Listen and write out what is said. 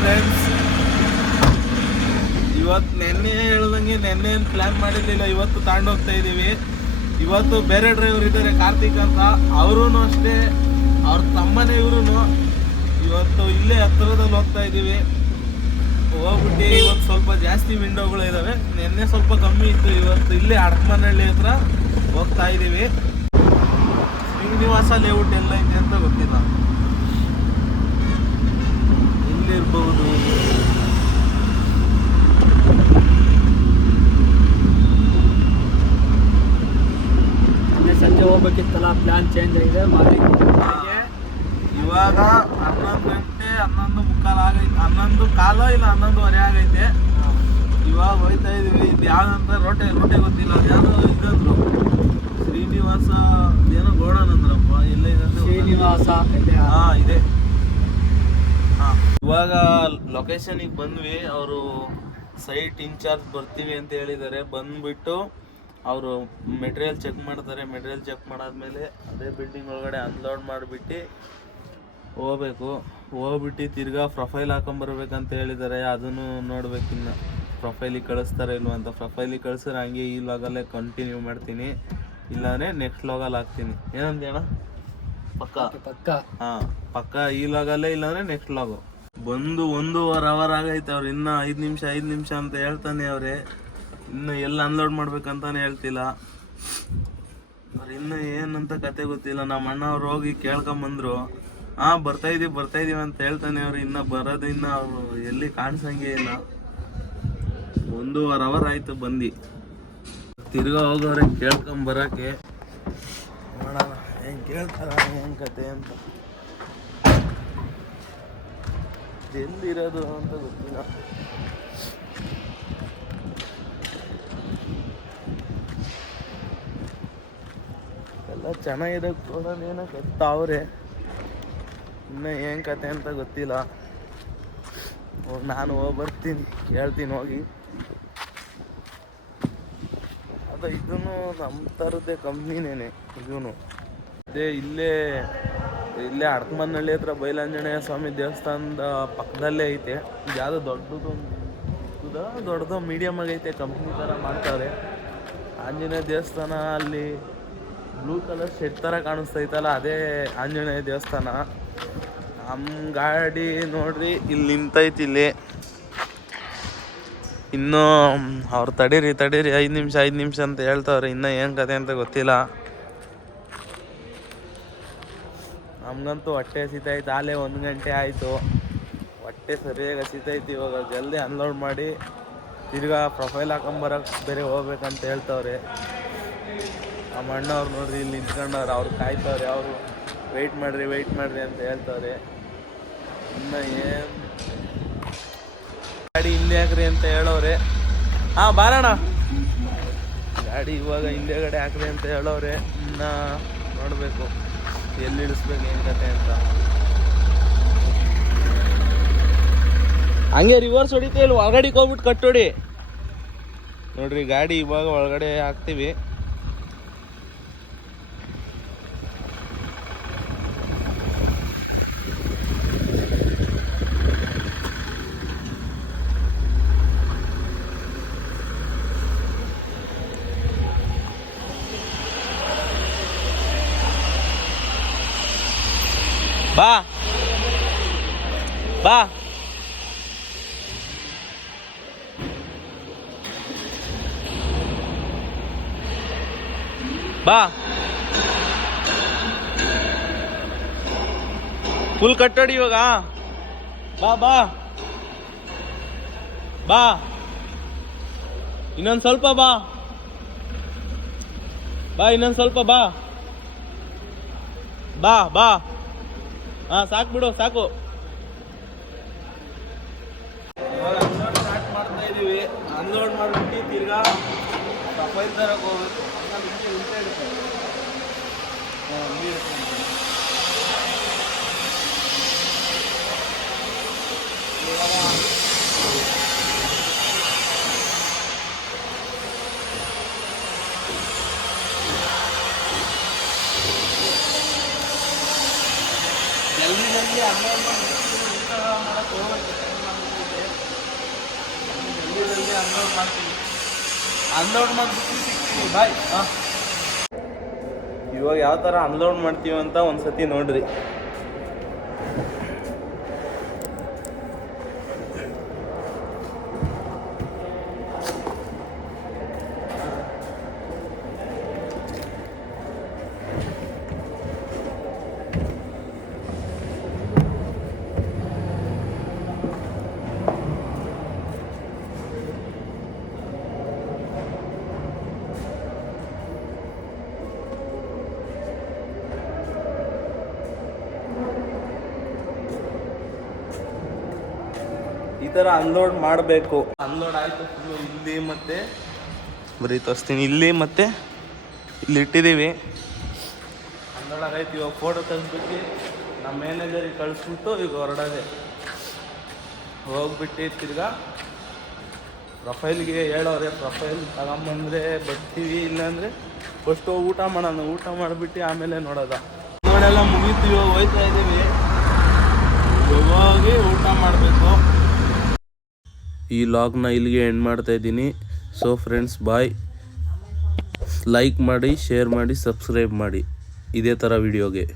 Friends ಇವತ್ತು ನೆನ್ನೆ ಹೇಳ್ದಂಗೆ ನೆನ್ನೆ ಪ್ಲ್ಯಾನ್ ಮಾಡಿರಲಿಲ್ಲ, ಇವತ್ತು ತಗೊಂಡೋಗ್ತಾ ಇದ್ದೀವಿ ಇವತ್ತು ಬೇರೆ ಡ್ರೈವರ್ ಇದ್ದಾರೆ ಕಾರ್ತಿಕ್ ಅಂತ. ಅವರೂ ಅಷ್ಟೇ, ಅವ್ರ ತಮ್ಮನೇ ಇವರು ಇವತ್ತು ಇಲ್ಲೇ ಹತ್ತಿರದಲ್ಲಿ ಹೋಗ್ತಾ ಇದ್ದೀವಿ ಹೋಗ್ಬಿಟ್ಟು ಇವತ್ತು ಸ್ವಲ್ಪ ಜಾಸ್ತಿ ವಿಂಡೋಗಳು ಇದ್ದಾವೆ ನಿನ್ನೆ ಸ್ವಲ್ಪ ಕಮ್ಮಿ ಇತ್ತು, ಇವತ್ತು ಇಲ್ಲೇ ಅಡಕಮನಹಳ್ಳಿ ಹತ್ರ ಹೋಗ್ತಾ ಇದ್ದೀವಿ ಶ್ರೀನಿವಾಸ ಲೇಔಟ್ ಎಲ್ಲ ಇದೆ ಅಂತ ಗೊತ್ತಿಲ್ಲ. ಮೊನ್ನೆ ಸಂಜೆ ಹೋಗ್ಬೇಕಿತ್ತಲ್ಲ ಪ್ಲಾನ್ ಚೇಂಜ್ ಆಗಿದೆ ಮಾಡಿ ಇವಾಗ ಹನ್ನೊಂದು ಗಂಟೆ ಹನ್ನೊಂದು ಮುಕ್ಕಾಲು ಆಗೈತೆ ಹನ್ನೊಂದು ಕಾಲು ಇಲ್ಲ ಹನ್ನೊಂದುವರೆ ಆಗೈತೆ. ಇವಾಗ ಹೋಯ್ತಾ ಇದೀವಿ. ಇದು ಯಾವ್ದಂತ ರೋಟೆ ರೋಟೆ ಗೊತ್ತಿಲ್ಲ. ಅದು ಯಾವುದೋ ಇದಂದ್ರು ಶ್ರೀನಿವಾಸ ಏನೋ ಗೋಡನ್ ಅಂದ್ರಪ್ಪ ಎಲ್ಲ ಇದೆ ಶ್ರೀನಿವಾಸ ಹಾ ಇದೆ. ಇವಾಗ ಲೊಕೇಶನಿಗೆ ಬಂದ್ವಿ ಅವರು ಸೈಟ್ ಇನ್ಚಾರ್ಜ್ ಬರ್ತೀವಿ ಅಂತ ಹೇಳಿದ್ದಾರೆ. ಬಂದ್ಬಿಟ್ಟು ಅವರು ಮೆಟೀರಿಯಲ್ ಚೆಕ್ ಮಾಡ್ತಾರೆ. ಮೆಟೀರಿಯಲ್ ಚೆಕ್ ಮಾಡಾದ್ಮೇಲೆ ಅದೇ ಬಿಲ್ಡಿಂಗ್ ಒಳಗಡೆ ಅನ್ಲೋಡ್ ಮಾಡಿಬಿಟ್ಟು ಹೋಗ್ಬೇಕು. ಹೋಗ್ಬಿಟ್ಟು ತಿರ್ಗಾ ಪ್ರೊಫೈಲ್ ಹಾಕೊಂಬರ್ಬೇಕಂತ ಹೇಳಿದ್ದಾರೆ. ಅದನ್ನು ನೋಡ್ಬೇಕಿನ್ನು ಪ್ರೊಫೈಲಿಗೆ ಕಳಿಸ್ತಾರೆ ಇಲ್ವ ಅಂತ. ಪ್ರೊಫೈಲಿಗೆ ಕಳಿಸಿದ್ರೆ ಹಂಗೆ ಈ ಲಾಗಲ್ಲೇ ಕಂಟಿನ್ಯೂ ಮಾಡ್ತೀನಿ. ಇಲ್ಲಾಂದರೆ ನೆಕ್ಸ್ಟ್ ಲಾಗಲ್ಲಿ ಹಾಕ್ತೀನಿ. ಏನಂತ ಪಕ್ಕ? ಪಕ್ಕ. ಹಾ. ಪಕ್ಕ ಈ ಲಾಗಲ್ಲೇ ಇಲ್ಲಾಂದ್ರೆ ನೆಕ್ಸ್ಟ್ ಲಾಗು ಬಂದು ಒಂದೂವರೆ ಅವರ್ ಆಗೈತೆ ಅವ್ರು. ಇನ್ನ ಐದು ನಿಮಿಷ ಐದು ನಿಮಿಷ ಅಂತ ಹೇಳ್ತಾನೆ ಅವ್ರೆ. ಇನ್ನು ಎಲ್ಲ ಅನ್ಲೋಡ್ ಮಾಡ್ಬೇಕಂತಾನೆ ಹೇಳ್ತಿಲ್ಲ. ಅವ್ರು ಇನ್ನೂ ಏನಂತ ಕತೆ ಗೊತ್ತಿಲ್ಲ. ನಮ್ಮ ಅಣ್ಣ ಅವ್ರು ಹೋಗಿ ಕೇಳ್ಕೊಂಬಂದ್ರು. ಹಾ ಬರ್ತಾ ಇದೀವಿ ಬರ್ತಾ ಇದೀವಿ ಅಂತ ಹೇಳ್ತಾನೆ ಅವ್ರು. ಇನ್ನ ಬರೋದು ಇನ್ನ ಅವ್ರು ಎಲ್ಲಿ ಕಾಣಿಸಂಗೆ ಇಲ್ಲ. ಒಂದೂವರೆ ಅವರ್ ಆಯ್ತು ಬಂದು. ತಿರ್ಗಾ ಹೋಗೋರೆ ಕೇಳ್ಕೊಂಬರಕ್ಕೆ. ನೋಡೋಣ ಹೆಂಗೆ ಕೇಳ್ತಾರ ಹೆಂಗೆ ಕತೆ ಅಂತ. ಎಲ್ಲಿರೋದು ಅಂತ ಗೊತ್ತಿಲ್ಲ. ಎಲ್ಲ ಚೆನ್ನಾಗಿದೆ ಕೊಡೋದೇನೋ ಗೊತ್ತಾವ್ರೆ ಇನ್ನೂ ಏನ್ ಕತೆ ಅಂತ ಗೊತ್ತಿಲ್ಲ. ನಾನು ಹೋಗಿ ಬರ್ತೀನಿ, ಕೇಳ್ತೀನಿ ಹೋಗಿ. ಅದು ಇದೂ ನಮ್ಮ ಥರದ್ದೇ ಕಮ್ಮಿನೇನೆ ಇದೂ ಅದೇ ಇಲ್ಲೇ ಇಲ್ಲೇ ಅಡಕಮನಹಳ್ಳಿ ಹತ್ರ ಬೈಲಾಂಜನೇಯ ಸ್ವಾಮಿ ದೇವಸ್ಥಾನದ ಪಕ್ಕದಲ್ಲೇ ಐತೆ. ಯಾವುದೋ ದೊಡ್ಡದು ದೊಡ್ಡದು ಮೀಡಿಯಮ್ ಆಗೈತೆ ಕಂಪ್ನಿ ಥರ ಮಾಡ್ತಾರೆ ಆಂಜನೇಯ ದೇವಸ್ಥಾನ ಅಲ್ಲಿ ಬ್ಲೂ ಕಲರ್ ಶೆಡ್ ಥರ ಕಾಣಿಸ್ತೈತಲ್ಲ ಅದೇ ಆಂಜನೇಯ ದೇವಸ್ಥಾನ. ನಮ್ಮ ಗಾಡಿ ನೋಡ್ರಿ, ಇಲ್ಲಿ ನಿಂತೈತಿ ಇಲ್ಲಿ. ಇನ್ನೂ ಅವ್ರು ತಡೀರಿ ತಡೀರಿ, ಐದು ನಿಮಿಷ ಐದು ನಿಮಿಷ ಅಂತ ಹೇಳ್ತಾವ್ರೆ, ಇನ್ನೂ ಏನು ಕತೆ ಅಂತ ಗೊತ್ತಿಲ್ಲ. ನಮ್ಗಂತೂ ಹೊಟ್ಟೆ ಹಸಿತೈತೆ ಆಲೇ ಒಂದು ಗಂಟೆ ಆಯಿತು. ಹೊಟ್ಟೆ ಸರಿಯಾಗಿ ಹಸಿತೈತೆ ಇವಾಗ, ಜಲ್ದಿ ಅನ್ಲೋಡ್ ಮಾಡಿ ತಿರ್ಗಾ ಪ್ರೊಫೈಲ್ ಹಾಕೊಂಬರಕ್ಕೆ ಬೇರೆ ಹೋಗ್ಬೇಕಂತ ಹೇಳ್ತವ್ರೆ. ನಮ್ಮ ಅಣ್ಣವ್ರು ನೋಡ್ರಿ, ಇಲ್ಲಿ ನಿಂತ್ಕೊಂಡವ್ರು, ಅವ್ರು ಕಾಯ್ತವ್ರೆ, ಅವರು ವೆಯ್ಟ್ ಮಾಡ್ರಿ ವೆಯ್ಟ್ ಮಾಡ್ರಿ ಅಂತ ಹೇಳ್ತವ್ರೆ. ಇನ್ನ ಏನು? ಗಾಡಿ ಹಿಂದೆ ಹಾಕ್ರಿ ಅಂತ ಹೇಳೋರೆ ಹಾ ಬಾರಣ ಗಾಡಿ ಇವಾಗ ಹಿಂದೆಗಡೆ ಹಾಕ್ರಿ ಅಂತ ಹೇಳೋರೆ ಇನ್ನ ನೋಡ್ಬೇಕು. ಎಲ್ಲಿ ಇಳಿಸ್ಬೇಕು ಏನು ಕತೆ ಅಂತ. ಹಂಗೆ ರಿವರ್ಸ್ ಹೊಡಿತೀವಿ ಇಲ್ಲಿ ಒಳಗಡೆಗೆ ಹೋಗ್ಬಿಟ್ಟು ಕಟ್ಟೋಡಿ. ನೋಡ್ರಿ, ಗಾಡಿ ಇವಾಗ ಒಳಗಡೆ ಹಾಕ್ತಿವಿ. ಬಾ. ಬಾ. ಬಾ. ಫುಲ್ ಕಟ್ಟಡಿ ಇವಾಗ. ಬಾ ಬಾ. ಬಾ. ಇನ್ನೊಂದು ಸ್ವಲ್ಪ ಬಾ. ಬಾ, ಇನ್ನೊಂದು ಸ್ವಲ್ಪ ಬಾ. ಬಾ ಬಾ. ಹಾ ಸಾಕು ಬಿಡು ಸಾಕು. ಸ್ಟಾರ್ಟ್ ಮಾಡ್ತಾ ಇದೀವಿ. ಅನ್ಲೋಡ್ ಮಾಡ್ಬಿಟ್ಟು ತಿರ್ಗಾ ಪ್ರೊಫೈಲ್ ತರಕ್ ಹೋಗ್ಬೇಕು. ಅನ್ಲೋಡ್ ಮಾಡ್ತೀನಿ ಬಾಯ್ ಇವಾಗ ಯಾವ ತರ ಅನ್ಲೋಡ್ ಮಾಡ್ತೀವಿ ಅಂತ ಒಂದ್ಸತಿ ನೋಡ್ರಿ. ಥರ ಅನ್ಲೋಡ್ ಮಾಡಬೇಕು. ಅನ್ಲೋಡ್ ಆಯಿತು ಫುಲ್ಲು ಇಲ್ಲಿ ಮತ್ತೆ, ಬರೀ ತೋರಿಸ್ತೀನಿ. ಇಲ್ಲಿ ಮತ್ತೆ ಇಲ್ಲಿ ಇಟ್ಟಿದ್ದೀವಿ. ಅನ್ಲೋಡ್ ಇವಾಗ ಫೋಟೋ ತೆಗೆದ್ಬಿಟ್ಟು ನಮ್ಮ ಮ್ಯಾನೇಜರಿಗೆ ಕಳಿಸ್ಬಿಟ್ಟು ಈಗ ಹೊರಡೋದೆ. ಹೋಗ್ಬಿಟ್ಟು ತಿರ್ಗಾ ಪ್ರೊಫೈಲ್ಗೆ ಹೇಳೋರೆ, ಪ್ರೊಫೈಲ್ ತಗೊಂಬಂದ್ರೆ ಬರ್ತೀವಿ, ಇಲ್ಲಾಂದರೆ ಫಸ್ಟು ಊಟ ಮಾಡೋಣ, ಊಟ ಮಾಡಿಬಿಟ್ಟು ಆಮೇಲೆ ನೋಡೋದ. ನೋಡೆಲ್ಲ ಮುಗೀತು, ಇವಾಗ ಹೋಯ್ತಾ ಇದ್ದೀವಿ. ಹೋಗಿ ಊಟ ಮಾಡಬೇಕು. ಈ ಲಾಗ್ನ ಇಲ್ಲಿಗೆ ಎಂಡ್ ಮಾಡ್ತಾ ಇದ್ದೀನಿ. ಸೊ ಫ್ರೆಂಡ್ಸ್ ಬಾಯ್ ಲೈಕ್ ಮಾಡಿ ಶೇರ್ ಮಾಡಿ ಸಬ್ಸ್ಕ್ರೈಬ್ ಮಾಡಿ. ಇದೇ ಥರ ವಿಡಿಯೋಗೆ